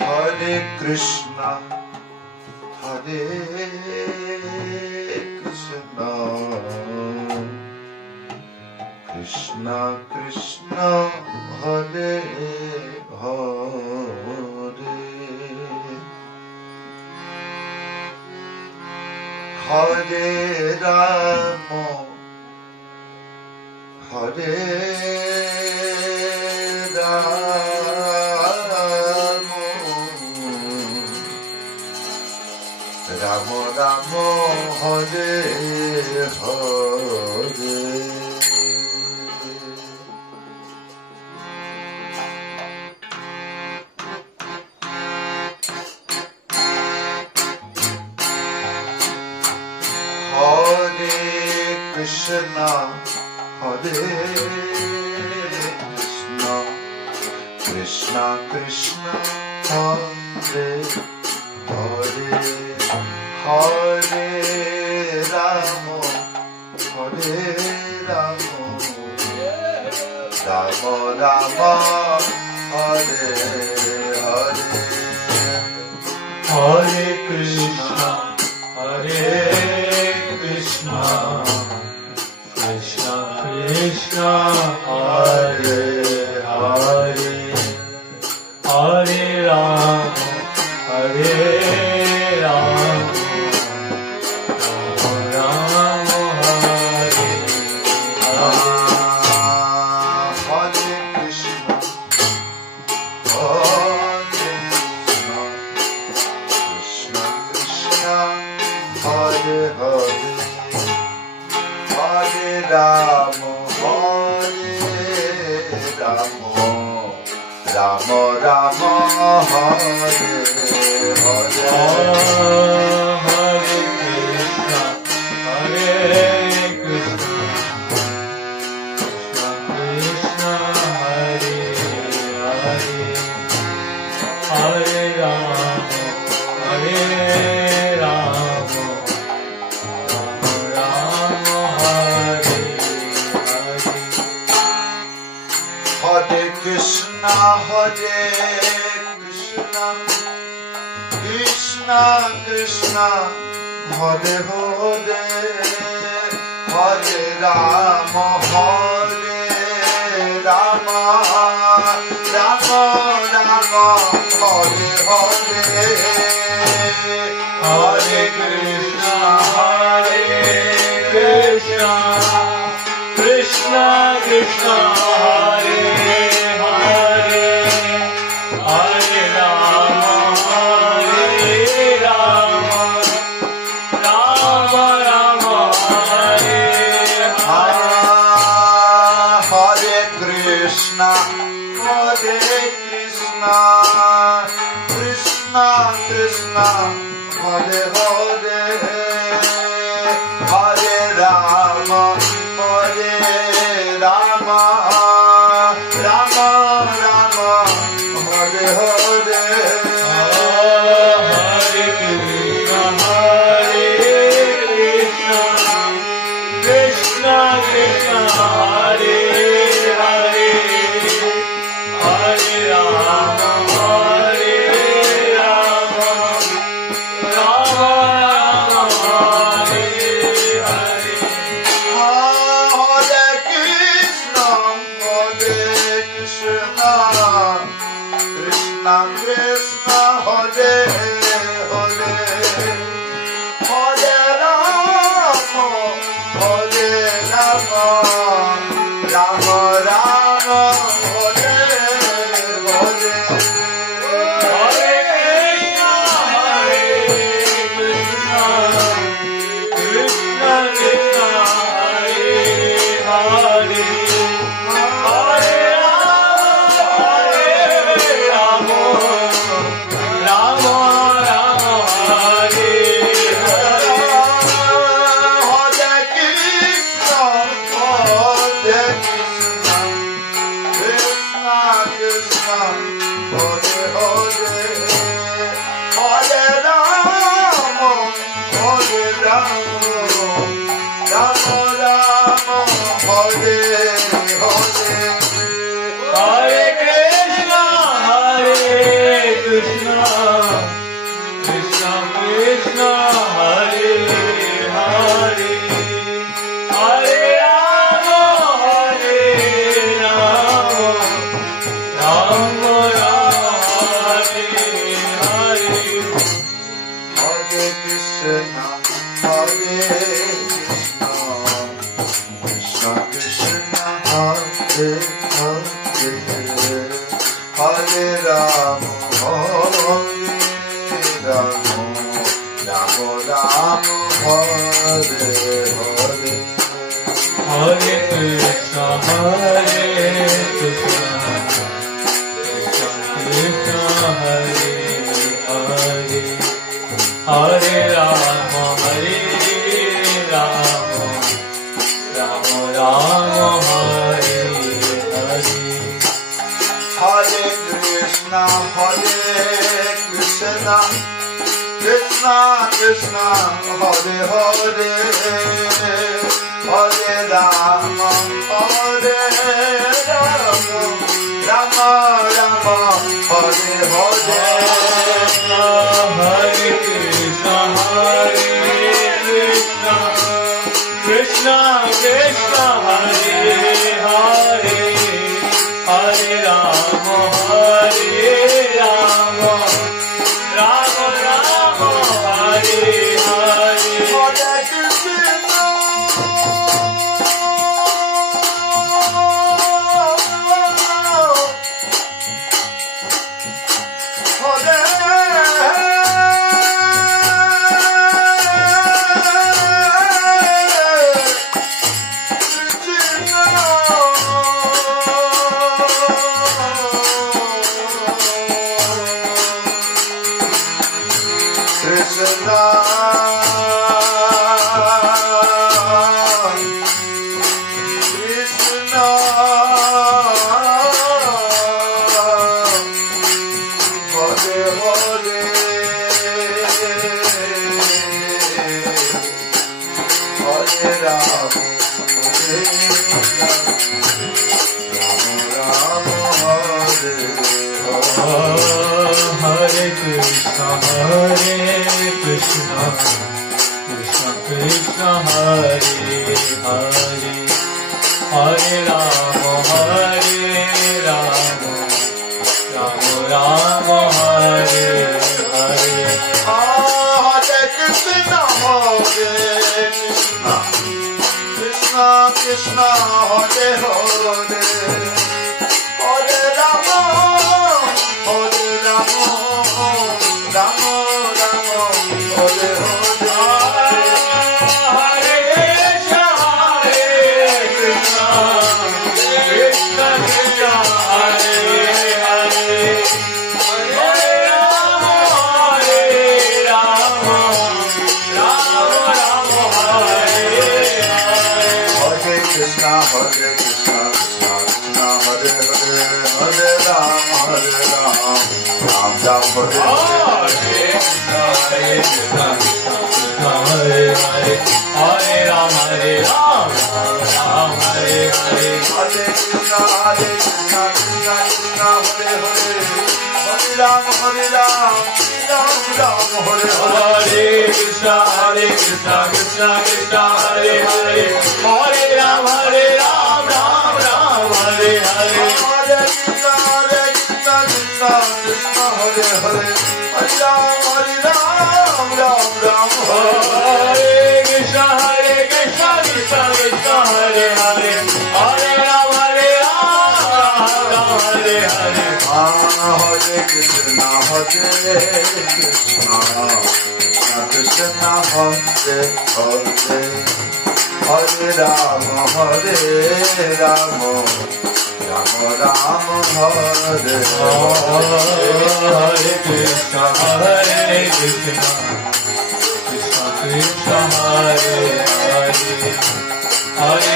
Hare Krishna, Hare Krishna, Krishna Krishna, Hare Hare, Hare Rama, Hare Rama Rama, Hare Hare. Hare Krishna, Hare Krishna, Krishna Krishna, Hare Hare, Hare Rama, Hare Rama, Rama Rama, Hare Hare, Hare Krishna, Hare Krishna, Krishna Krishna, Hare Hare, Hare Rama, Hare Rama, Rama Rama, Hare Hare. Hare Krishna, Hare Krishna, Krishna Krishna, Hare Hare, Hare Rama, Hare Rama, Rama Rama, Hare Hare. Hare Krishna, Hare Krishna, Krishna Krishna, Hare Hare, Hare Rama, Hare Rama, Rama Rama, Hare Hare. Hare Krishna, Hare Krishna, Krishna Krishna, Hare Hare, Hare Rama, Hare Rama, Rama Rama, Hare Hare, Hare Krishna, Hare Krishna, Krishna Krishna, Hare Hare, Hare Rama, Hare Rama, Rama Rama, Hare Hare. Hare Krishna, Hare Krishna, Krishna Krishna, Hare Hare, Hare Rama, Hare Rama, Rama Rama, Hare Hare. Hare Krishna, Hare Krishna, Krishna Krishna, Hare Hare, Hare Rama, Hare Rama, Rama Rama, Hare Hare. Hare Krishna, Hare Krishna, Krishna Krishna, Hare Hare, Hare Rama, Hare Rama, Rama Rama, Hare Hare. Hare Krishna, Hare Krishna, Krishna Krishna, Hare Hare, Hare Rama, Hare Rama, Rama Rama, Hare Hare. Hare Krishna, Hare Krishna, Krishna Krishna, Hare Ram, Hare Ram, Ram Ram, Hare Hare. Hare Krishna, Hare Krishna, Krishna Krishna, Hare Hare, Hare Rama, Hare Rama, Rama Rama, Hare Hare. Hare Krishna, Krishna Krishna, Hare Hare, Hare Rama, Rama Rama, Hare Hare. Hare Krishna, Krishna Krishna, Hare Hare, Hare Rama, Rama Rama, Hare Hare. Hare Krishna, Hare Krishna, Krishna Krishna, Hare Hare, Hare Rama, Rama Rama, Hare Hare. Hare Krishna, Krishna Krishna, Hare Hare, Hare Rama, Rama Rama, Hare Hare. Hare Krishna, Krishna Krishna, Hare Hare, Hare Rama, Rama Rama, Hare Hare. Hare Krishna, Krishna Krishna, Hare Hare, Hare Ram, Ram Ram, Hare Hare. Hare Krishna, Krishna Hare Hare, Hare Rama, Rama Hare Hare. Hare Krishna, Krishna Krishna, Hare Hare, Hare Ram, Ram Ram, Hare Hare. Hare Krishna, Krishna Krishna, Hare Hare, Hare Rama, Ram Ram, Hare Hare. Hare Krishna, Krishna Krishna, Hare Hare, Hare Ram, Ram Ram, Hare Hare. Hare Krishna, Krishna Krishna, Hare Hare, Hare Rama, Ram Hare Hare. Hare Krishna, Krishna Krishna, Hare Hare, Hare Ram, Ram Ram, Hare Hare. Hare Krishna, Krishna Krishna, Hare Hare, Hare